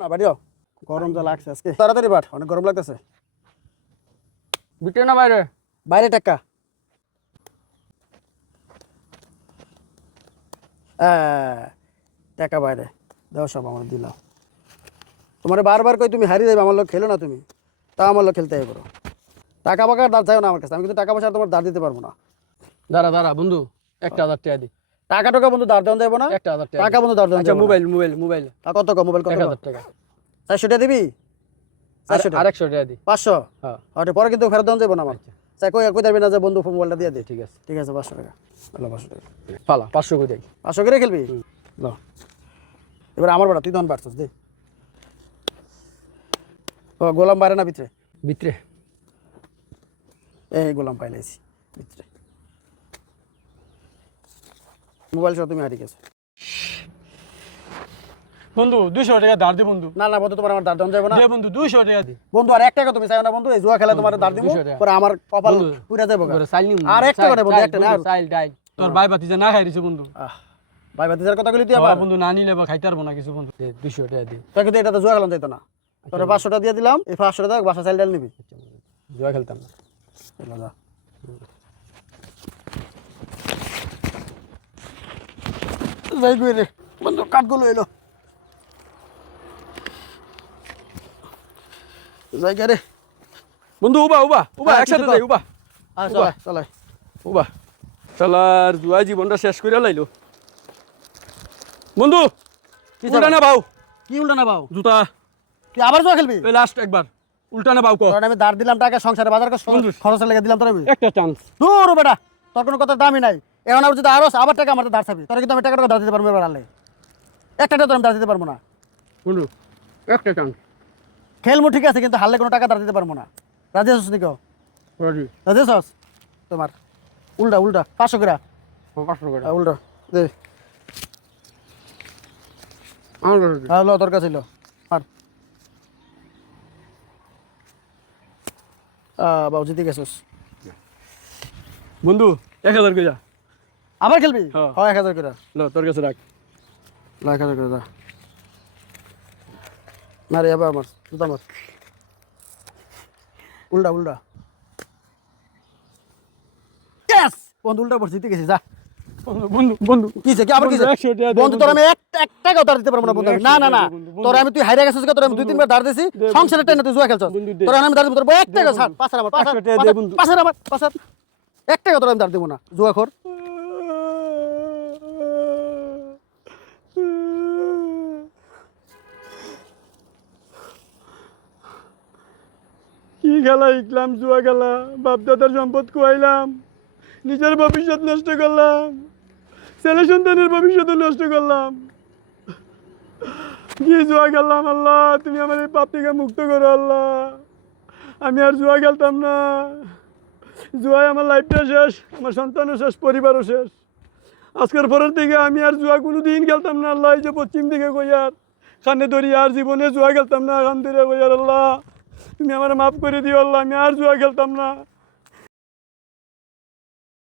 না বাড়িও গরম যা লাগছে আজকে তাড়াতাড়ি বাট অনেক গরম লাগতেছে ভিতরে না বাইরে বাইরে টাকা টাকা বাইরে দাও সব আমার দিলাম তোমার বারবার কই তুমি হারিয়ে যাবে আমার লোক খেলো না তুমি তা আমার লোক খেলতে করো টাকা পাকার দাঁড় চাইও না আমার কাছে আমি কিন্তু টাকা পয়সা তোমার দাঁড় দিতে পারবো না দাঁড়া দাঁড়া বন্ধু 1000 টাকা দি টাকা টাকা বন্ধু দাঁড় দেওয়া যাবো না 1000 টাকা টাকা বন্ধু দাঁড় দেওয়া আচ্ছা যাবে না। মোবাইল তা কত মোবাইল কত 1000 টাকা 400 টাকা দিবি 400 টাকা আর 100 টাকা দি 500 হ্যাঁ ওটা পরে কিন্তু ফেরত দেওয়া যাবে না আমার চাই কই কই দেবে না যে বন্ধু মোবাইলটা দিয়ে দে ঠিক আছে ঠিক আছে 500 টাকা হলো 500 টাকা পালা 500 করে দেই 500 করে খেলবি ল এবার আমার বেটা তুই তখন পারছিস দে ও গোলাম বাইরে না ভিতরে ভিতরে এই গোলাম পাইলাইছি ভিতরে মোবাইল সহ তুমি হারিয়ে গেছো বন্ধু 200 টাকা ধার দে বন্ধু না না বন্ধু তোমার আমার দাঁড় দেওয়া যাবে না দে বন্ধু 200 টাকা দে বন্ধু আর 1 টাকা তুমি চাইও না বন্ধু এই জুয়া খেলা তোমার দাঁড় দিব 200 টাকা। পরে আমার কপাল বন্ধু, পুরা যাবে করে চাইল নিউ আর 1 টাকা দে বন্ধু 1 টাকা না চাইল ডাইল তোর ভাই ভাতিজা না খাইরিছে বন্ধু ভাই ভাতিজার কথা কইলি তুই আবার বন্ধু না নিলে বা খাইতে পারবো না কিছু বন্ধু দে 200 টাকা দে তুই কিন্তু এটা তো জুয়া খেলা যাইতো না তোর 500 টাকা দিয়ে দিলাম এই 500 টাকা বাসা চাইল ডাল নিবি জুয়া খেলতাম না এলো যা যাই কই রে বন্ধু কাটগুলো এলো জায়গা রে বন্ধু উবা হ্যাঁ, একসাথে কিছু যাই কর। উবা চলাই চলাই উবা শালার জুয়া জীবনটা শেষ করে লাইলো বন্ধু কি উল্টা না বাউ কি উল্টা না পাও জুতা তুই আবার জুয়া খেলবি এই লাস্ট একবার উল্টা না বাউ কর তোর আমি দাঁড় দিলাম টাকা সংসারে বাজার বন্ধু। খরচের লেগে দিলাম তোর আমি একটা চান্স দূর বেটা তোর কোনো কথা দামই নাই এখন আবার যদি আরো আবার টাকা আমার দাঁড় চাবি তোর কিন্তু আমি টাকা দাঁড় দিতে পারবো এবার আনলে একটা টাকা তোর আমি দাঁড় দিতে পারবো না বন্ধু একটা চান্স খেলবো ঠিক আছে কিন্তু হারলে কোনো টাকা দাঁড় দিতে পারবো না রাজি আছিস নাকি রাজি রাজি আছিস তোমার উল্টা উল্টা 500 করে 500 টাকা উল্টা দে আমার কাছে দে। হ্যালো তোর কাছে লো আর বাবু জিতে গেছিস বন্ধু 1000 কইরা আবার খেলবি হ্যাঁ। হয় 1000 করে ল তোর কাছে রাখ 1000 করে দা না রে আবার আমার জুতা আমার উল্টা উল্টা ইয়েস বন্ধু উল্টা পড়ছি জিতে গেছি যা বন্ধু কিছে কি আবার কিছে 100 টাকা দে বন্ধু তোর আমি এক টাকা দাঁড় দিতে পারবো না বন্ধু আমি। না না না তোর আমি তুই হাইরা গেছিস তোর আমি 2-3 বার দাঁড় দিছি সংসারের টাইমে তুই জুয়া খেলছস বন্ধু দে। তোর আমি দাঁড় দিব তোর 1 টাকা ছাড় পাছার আমার 100 টাকা দে বন্ধু। পাছার আমার পাছার 1 টাকা তোর আমি দাঁড় দিব না জুয়া খোর কি খেলা শিখলাম জুয়া খেলা বাপ দাদার সম্পদ খুয়াইলাম নিজের ভবিষ্যৎ নষ্ট করলাম ছেলে সন্তানের ভবিষ্যৎ নষ্ট করলাম কি জুয়া খেললাম আল্লাহ তুমি আমার এই পাপ থেকে মুক্ত করো আল্লাহ আমি আর জুয়া খেলতাম না জুয়ায় আমার লাইফটা শেষ আমার সন্তানও শেষ পরিবারও শেষ আজকের পরের থেকে আমি আর জুয়া কোনো দিন খেলতাম না আল্লাহ এই যে পশ্চিম দিকে কইয়ার খানে ধরি আর জীবনে জুয়া খেলতাম না খান ধরে কইয়ার আল্লাহ তুমি আমার মাফ করে দিও আল্লাহ আমি আর জুয়া খেলতাম না